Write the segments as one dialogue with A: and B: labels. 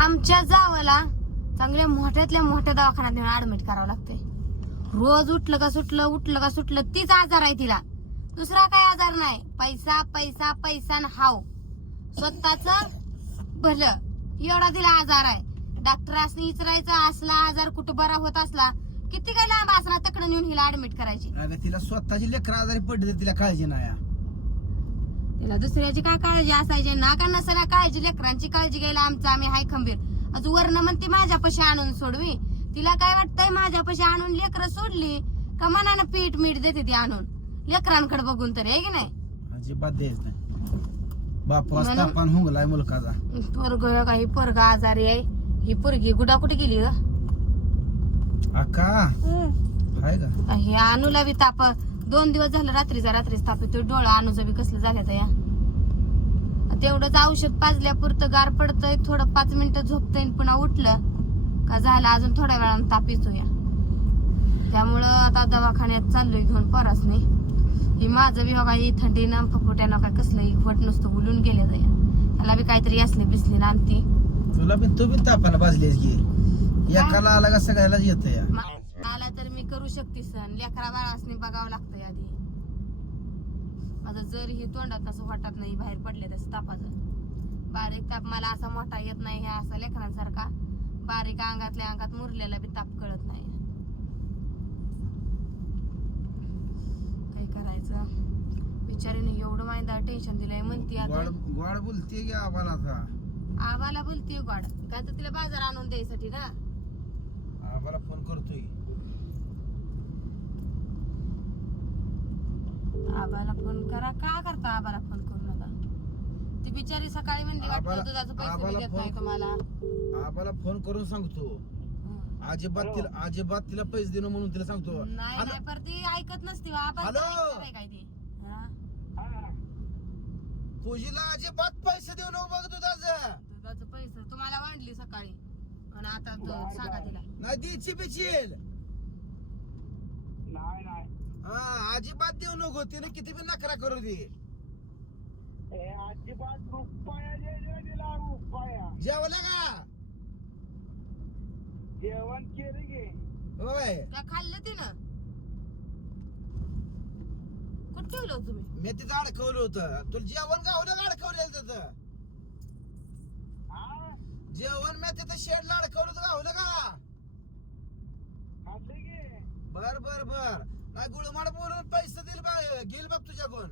A: आमच्या जावाला चांगल्या मोठ्यातल्या मोठ्या दवाखान्यात नेऊन ऍडमिट करावं लागतंय. रोज उठलं का सुटलं तीच आजार आहे तिला, दुसरा काय आजार नाही. पैसा पैसा पैसा न हाव स्वतःच भलं एवढा तिला आजार आहे. डॉक्टरांनी विचारायचं असला आजार कुठं बरा होत असला किती काय लांब असणार तकडं नेऊन हिला ऍडमिट करायची.
B: अगं तिला स्वतःची लेकर आजारी पडली तर तिला काळजी नाही.
A: तिला दुसऱ्याची काय काळजी असायची ना का नसल्या काळजी, लेकरांची काळजी घ्यायला आमचं आम्ही हाय खंबीर. अजून वर्ण म्हणते माझ्यापाशी आणून सोडवी. तिला काय वाटतंय माझ्यापाशी आणून लेकरं सोडली का मनानं पीठ मीठ देते ती आणून लेकरांकडे बघून तरी आहे की नाही.
B: अजिबात द्यायच नाही. बाप तापान हुंगलाय मुलकाचा.
A: पोरग काही पोरग आजारी आहे. ही पोरगी गुडा कुठे गेली ग?
B: अक्का हाय का?
A: हे अनुला बी ताप 2 दिवस झालं रात्रीच ताप येतो. डोळा अनुचं बी कसलं झालं या. तेवढंच औषध पाजल्या पुरतं गार पडतंय, थोडं 5 मिनिटं झोपतंय, पुन्हा उठलं का झालं अजून थोड्या वेळानं ताप येतो या. त्यामुळं आता दवाखान्यात चाललोय घेऊन परस नाही. ही माझं बी बघा ही थंडीनं फपुट्यानं काय कसलं वट नुसतं उलून गेले या. त्याला बी काहीतरी असले बिसली नांदती.
B: तुला पण तू पण तापानं भाजलीस की एकाला आला का सगळ्यालाच येत या.
A: आला तर मी करू शकते सण, लेकरा बाळासनी बघावं लागतंय आधी. माझं जर ही तोंडात असं वाटत नाही बाहेर पडले तसं तापाचं. बारीक ताप मला असा मोठा येत नाही, ह्या असा लेकरांसारखा बारीक अंगातल्या अंगात मुरलेला बी ताप कळत नाही. काय करायचं बिचारीने एवढं माहिती टेन्शन दिलंय. म्हणती आता
B: गोड बोलते की आम्हाला आता.
A: आबाला बोलतीये गोड काय तर तिला बाजार आणून द्यायसाठी ना.
B: आम्हाला फोन करतोय.
A: आबाला फोन करा. का करता आबाला फोन करू नका? ती बिचारी सकाळी म्हणली वाटतं दुधाचं पैसे देत नाही तुम्हाला.
B: आम्हाला फोन करून सांगतो. अजिबात तिला पैसे देणं म्हणून तिला सांगतो.
A: नाही पर ती ऐकत नसती. काय ती
B: पूजीला अजिबात पैसे देऊ नको बघ
A: दुधाचं पैसे तुम्हाला वाढली सकाळी आणि आता सांगा तिला.
B: नाही द्यायची बिचील. हा अजिबात देऊ नको. तिने किती पण नखरा करू दे.
C: अजिबात रुपया दिला रुपया.
B: जेवला का?
C: जेवण केले गे.
B: होय
A: काय खाल्लं तिनं? कुठं ठेवलं तुम्ही?
B: मी तिथं अडकवलं होतं. तुला जेवण गावलं का अडकवलेलं तिथं? जेवण मी तिथं शेडला अडकवलं होतं गावलं का?
C: खाते गे.
B: बर नाही गुळमाड बोलून पैसे गेल बाप तुझ्याकडून.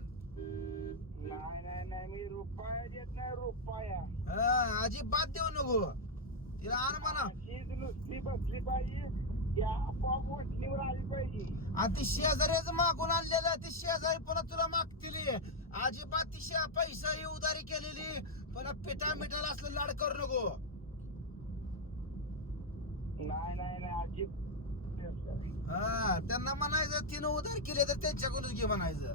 C: नाही मी रुपया देत नाही रुपया.
B: हा अजिबात देऊ नको तिला. आण म्हणा
C: नुसती बसली पाहिजे, त्या आपोआप वटणीवर आली पाहिजे.
B: आणि ती शेजारीच मागून आणलेलं ती शेजारी पुन्हा तुला मागतील. अजिबात ती पैसा ही उधारी केलेली पुन्हा पिठा मिठाला असलं लाड करू नको.
C: नाही अजिब.
B: हा त्यांना म्हणायचं तिनं उधार केले तर त्यांच्याकडूनच घे म्हणायचं.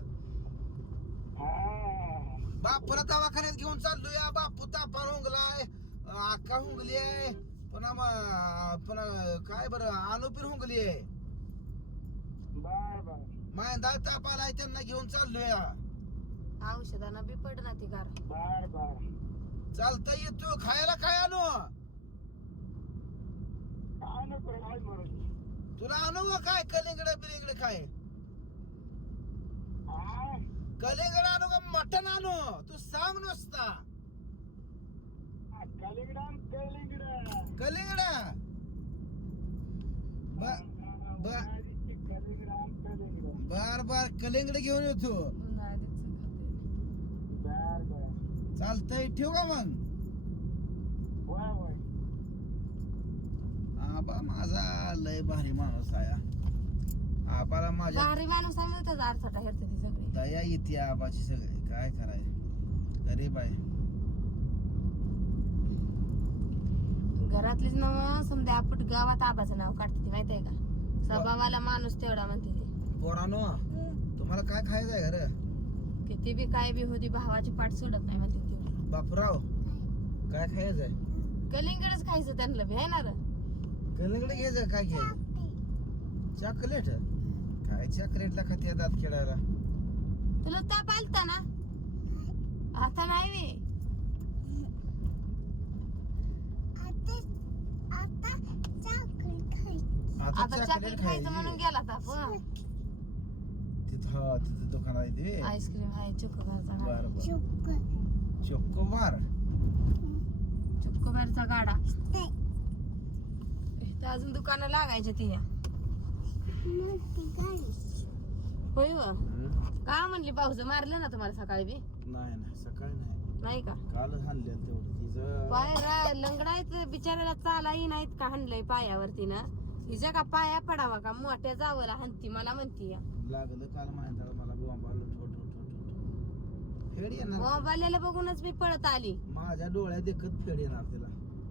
B: बापूला दवाखान्यात घेऊन चाललोय. बापू तापा हुंगलाय, आका हुंगली आहे, पुन्हा काय बरं आलोपीर हुंगली आहे.
C: बर
B: मायंदा ताप आलाय त्यांना घेऊन चाललोय.
A: औषधानं बी पड ना ती गार.
C: बर
B: चालता येतो. खायला काय आणू?
C: काय नको काय म्हणून
B: तुला आणू का काय? कलिंगड बिलिंगड काय? कलिंगड आणू का मटण आणू? तू सांग नुसता. कलिंगड बर कलिंगड घेऊन येतो. चालतंय ठेवू का मग? आबा माझा लय भारी माणूस आहे. आबाला माझ्या
A: भारी माणूस आहे ना त्याचा अर्थात हेरते ती सगळी.
B: दया येते आबाची सगळी. काय कराय गरीब आहे.
A: घरातलीच ना समजा आपण गावात आबाचं नाव काढते ती माहिती आहे का? स्वभावाला माणूस तेवढा म्हणते ती.
B: पोरानो तुम्हाला काय खायचंय घर?
A: किती बी काय बी होती भावाची पाठ सोडत नाही म्हणते तेवढी.
B: बापूराव काय खायचंय?
A: कलिंगडच खायचं त्यांना बी आहे ना रे.
B: कलिंगड घ्यायचं. काय घ्यायचं? चॉकलेट. काय चॉकलेटला खाते दात खेळायला?
A: तुला ताप आलता ना? आता नाही बे.
B: आता
A: आता चॉकलेट खायचं म्हणून गेला होता आपण.
B: तिथं दुकान आहे ते
A: आईस्क्रीम आहे चोकोबारचा गाडा.
B: बरं चोकोबार
A: चोकोबारचा गाडा. इथं अजून दुकानं लागायचे ती. होय व का म्हणली पाऊस मारलं ना तुम्हाला सकाळी बी?
B: नाही सकाळी
A: नाही का?
B: कालच हाणलेलं तेवढं तिचं
A: पाय लंगडायचं बिचारायला चालाही नाहीत का हाणलंय पायावरती ना. हिच्या का पाया पडावा का मोठ्या जावला हाणती मला म्हणती.
B: लागलं काल माहिती मला बोंबाला फेड येणार
A: मोबाईलला बघूनच मी पळत आली.
B: माझ्या डोळ्यात एकच फेड येणार तिला.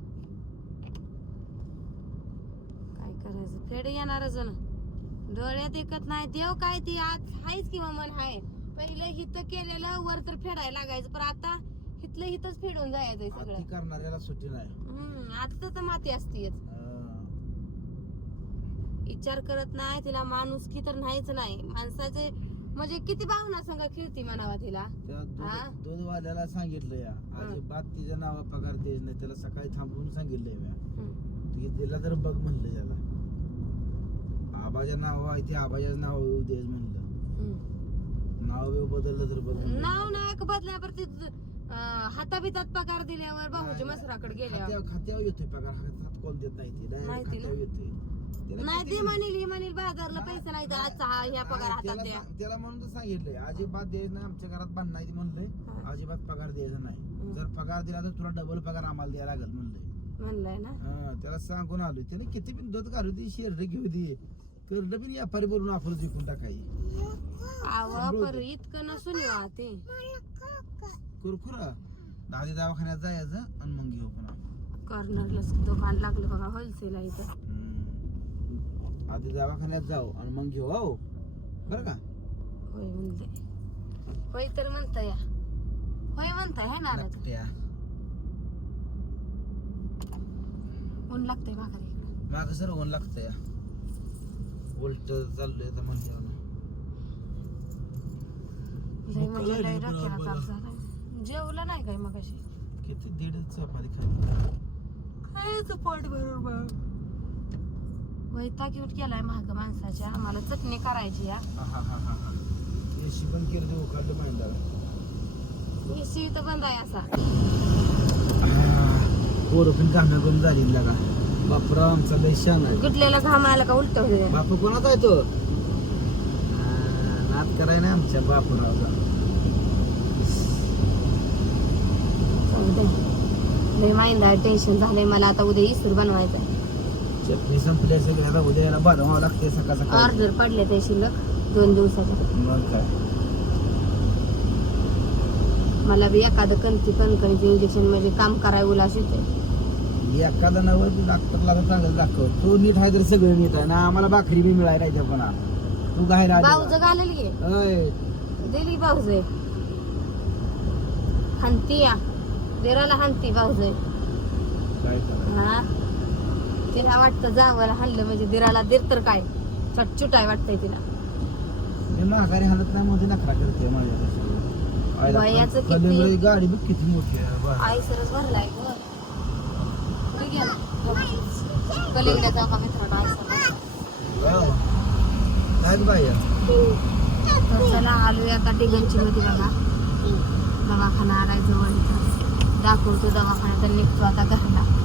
A: काय करायचं फेड येणारच ना. डोळ्यात एकत नाही देव काय ती आज हायच किंवा मन हाय. पहिलं हिथं केलेलं वर तर फेडायला लागायचं पण आता हिथलं हिथंच फेडून जायचंय सगळं.
B: आती करणाऱ्याला सुट्टी नाही.
A: आता तर माती असतीच. विचार करत नाही तिला माणुसकी तर नाहीच नाही. माणसाचे म्हणजे किती भावना संग खेळती म्हणावा तिला.
B: दूधवाल्याला सांगितलं या अजिबात तिच्या नावा पगार द्यायच नाही. त्याला सकाळी थांबवून सांगितलंय मी दिला तर बघ म्हणलं त्याला. आबाच्या नाव आहे ते आबाच्याच नाव द्यायच म्हणलं. नाव बदललं तर बघ.
A: नाव नाही बदल्यावरती हाताबितात पगार दिल्यावर भाऊच्या मसराकडे गेल्यावर
B: खात्यावर येतोय पगार. हातात कोण देत नाही ते डायरेक्ट खात्यावर येतोय.
A: नाही ते म्हणेल बाजारला पैसे नाही तर आजचा ह्या पगार हातात द्या.
B: त्याला म्हणून तर सांगितलंय अजिबात द्यायचं नाही. आमच्या घरात बांध नाही म्हणलंय अजिबात पगार द्यायचा नाही. जर पगार दिला तर तुला डबल पगार आम्हाला द्यायला लागेल
A: म्हणलंय ना.
B: त्याला सांगून आलोय. त्याने किती पण दूध घालू दे शेरडे घेऊ दे करडं पण व्यापारी बोलून आपण जिंकून टाकायची.
A: पर इतकं नसून ते
B: कुरकुरा दादी दवाखान्यात जायचं आणि मग घेऊ पुन्हा.
A: कॉर्नरला दुकान लागलं बघा होलसेल आहे इथं.
B: आधी दवाखान्यात जाऊ आणि मग घेऊ हो बरं का.
A: होय म्हणते होय तर म्हणता या होय म्हणताय हे ना. ऊन लागतंय भाकरी
B: माग सर ऊन लागतंय उलट चाललोय तर म्हणजे
A: लय डोक्याला ताप झालाय. जेवलं नाही काय मग अशी
B: किती 1.5 चपाती खाल्ली
A: खायचं पोट भरून. वैताग घेऊन केलाय महाग माणसाच्या. आम्हाला चटणी करायची या.
B: एसी पण केलं उखाडलं माहिती.
A: एसी तर बंद आहे असा.
B: पोरं पण कामं करून झाली लागा. बापरा आमचा लय शान आहे.
A: गुडलेला घाम आला का उलट होते.
B: बापू कोणाचा आहे तो? नाद कराय ना आमच्या बापूरावचा.
A: लय माइंड आहे टेन्शन झालंय मला. आता उद्या इसूर बनवायचंय.
B: चटणी संपल्या सगळ्याला उद्या याला बनवावं लागते सकाळ सकाळ.
A: ऑर्डर पडले ते शिल्लक 2 दिवसाचे.
B: मग काय
A: मला बी एखादं कणकणीचं इंजेक्शन म्हणजे काम करायला उलास येते.
B: एखादा नवं डॉक्टरला तर चांगलं दाखव. तो नीट आहे तर सगळं नीट आहे ना. आम्हाला भाकरी बी मिळायला इथे पण तू बाहेर
A: भाऊज घालेल गे दिली भाऊज हानती या देराला हानती भाऊज. हा तिला वाटतं जावं हाणलं म्हणजे दिराला देर तर काय चटचुट आहे वाटतंय तिला.
B: मी माघारी हालत नाही मध्ये नखरा करते माझ्या.
A: वयाचं किती
B: गाडी बघ किती मोठी आहे.
A: आई सरच भरलाय ग. कलिंगला जाऊ का मित्रांनो आई सर. चला आलोय आता टिगनची मध्ये बघा. दवाखाना आलाय जवळ इथं. दाखवतो दवाखान्यात निघतो आता घरला.